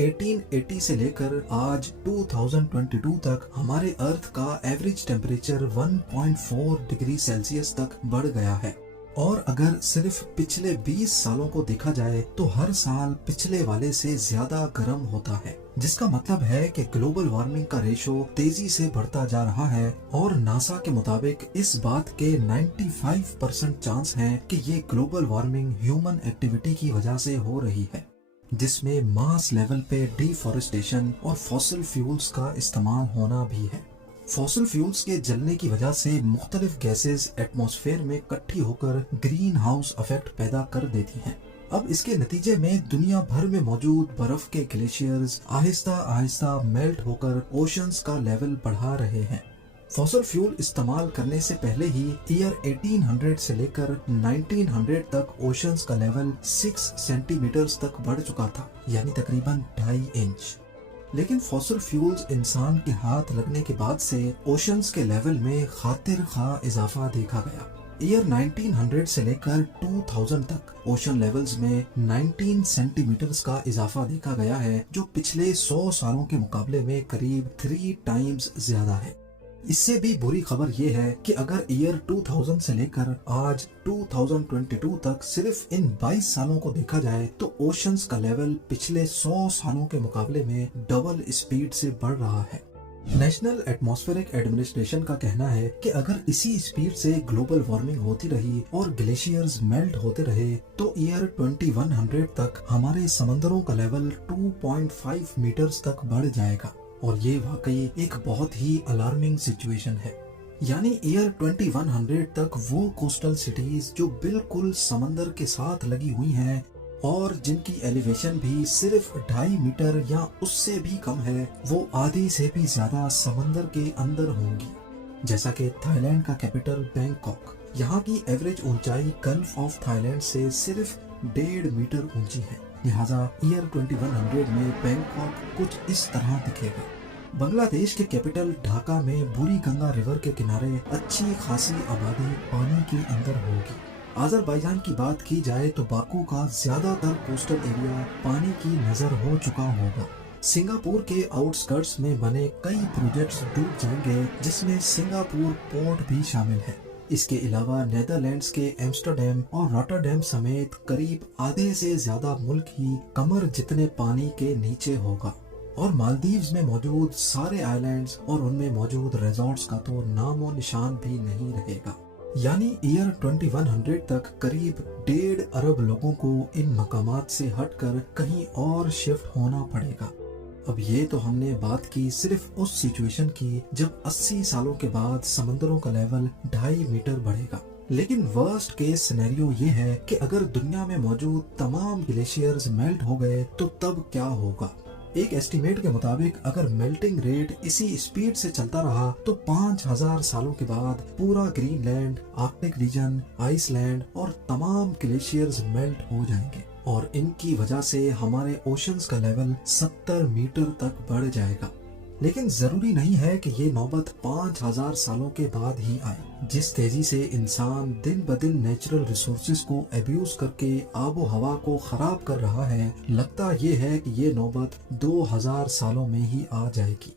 1880 से लेकर आज 2022 तक हमारे अर्थ का एवरेज टेम्परेचर 1.4 डिग्री सेल्सियस तक बढ़ गया है। और अगर सिर्फ पिछले 20 सालों को देखा जाए तो हर साल पिछले वाले से ज्यादा गर्म होता है, जिसका मतलब है कि ग्लोबल वार्मिंग का रेशो तेजी से बढ़ता जा रहा है। और नासा के मुताबिक इस बात के 95% चांस हैं कि ये ग्लोबल वार्मिंग ह्यूमन एक्टिविटी की वजह से हो रही है, जिसमें मास लेवल पे डिफॉरेस्टेशन और फॉसिल फ्यूल्स का इस्तेमाल होना भी है। फॉसिल फ्यूल्स के जलने की वजह से मुख्तलिफ गैसेस एटमॉस्फेयर में इकट्ठी होकर ग्रीन हाउस इफेक्ट पैदा कर देती हैं। अब इसके नतीजे में दुनिया भर में मौजूद बर्फ के ग्लेशियर्स आहिस्ता आहिस्ता मेल्ट होकर ओशंस का लेवल बढ़ा रहे हैं। फॉसिल फ्यूल इस्तेमाल करने से पहले ही ईयर 1800 से लेकर 1900 तक ओशंस का लेवल 6 सेंटीमीटर्स तक बढ़ चुका था, यानी तकरीबन 2.5 इंच। लेकिन फॉसिल फ्यूल्स इंसान के हाथ लगने के बाद से ओशंस के लेवल में खातिर खा इजाफा देखा गया। ईयर 1900 से लेकर 2000 तक ओशन लेवल्स में 19 सेंटीमीटर्स का इजाफा देखा गया है, जो पिछले 100 सालों के मुकाबले में करीब 3 टाइम्स ज्यादा है। इससे भी बुरी खबर ये है कि अगर ईयर 2000 से लेकर आज 2022 तक सिर्फ इन 22 सालों को देखा जाए तो ओशंस का लेवल पिछले 100 सालों के मुकाबले में डबल स्पीड से बढ़ रहा है। नेशनल एटमॉस्फेरिक एडमिनिस्ट्रेशन का कहना है कि अगर इसी स्पीड से ग्लोबल वार्मिंग होती रही और ग्लेशियर्स मेल्ट होते रहे तो ईयर 2100 तक हमारे समंदरों का लेवल 2.5 मीटर्स तक बढ़ जाएगा। और ये वाकई एक बहुत ही अलार्मिंग सिचुएशन है। यानी ईयर 2100 तक वो कोस्टल सिटीज जो बिल्कुल समंदर के साथ लगी हुई हैं और जिनकी एलिवेशन भी सिर्फ 2.5 मीटर या उससे भी कम है, वो आधी से भी ज्यादा समंदर के अंदर होंगी। जैसा कि थाईलैंड का कैपिटल बैंकॉक, यहाँ की एवरेज ऊंचाई गल्फ ऑफ थाईलैंड से सिर्फ 1.5 मीटर ऊंची है। लिहाजा ईयर 2100 में बैंकॉक कुछ इस तरह दिखेगा। बांग्लादेश के कैपिटल ढाका में बुरी गंगा रिवर के किनारे अच्छी खासी आबादी पानी के अंदर होगी। अजरबैजान की बात की जाए तो बाकू का ज्यादातर कोस्टल एरिया पानी की नजर हो चुका होगा। सिंगापुर के आउटस्कर्ट्स में बने कई प्रोजेक्ट्स डूब जाएंगे, जिसमें सिंगापुर पोर्ट भी शामिल है। इसके अलावा नेदरलैंड्स के एम्स्टर्डम और रॉटरडैम समेत करीब आधे से ज्यादा मुल्क ही कमर जितने पानी के नीचे होगा। और मालदीव्स में मौजूद सारे आइलैंड्स और उनमें मौजूद रिजॉर्ट्स का तो नामो निशान भी नहीं रहेगा। यानी ईयर 2100 तक करीब 1.5 अरब लोगों को इन मकामात से हटकर कहीं और शिफ्ट होना पड़ेगा। अब ये तो हमने बात की सिर्फ उस सिचुएशन की जब 80 सालों के बाद समंदरों का लेवल 2.5 मीटर बढ़ेगा। लेकिन वर्स्ट केस सिनेरियो ये है कि अगर दुनिया में मौजूद तमाम ग्लेशियर्स मेल्ट हो गए तो तब क्या होगा। एक एस्टीमेट के मुताबिक अगर मेल्टिंग रेट इसी स्पीड से चलता रहा तो 5000 सालों के बाद पूरा ग्रीनलैंड, आर्कटिक रीजन, आइसलैंड और तमाम ग्लेशियर्स मेल्ट हो जाएंगे और इनकी वजह से हमारे ओशंस का लेवल 70 मीटर तक बढ़ जाएगा। लेकिन जरूरी नहीं है कि ये नौबत 5000 सालों के बाद ही आए। जिस तेजी से इंसान दिन ब दिन नेचुरल रिसोर्सेज को अब्यूज करके आबो हवा को खराब कर रहा है, लगता ये है कि ये नौबत 2000 सालों में ही आ जाएगी।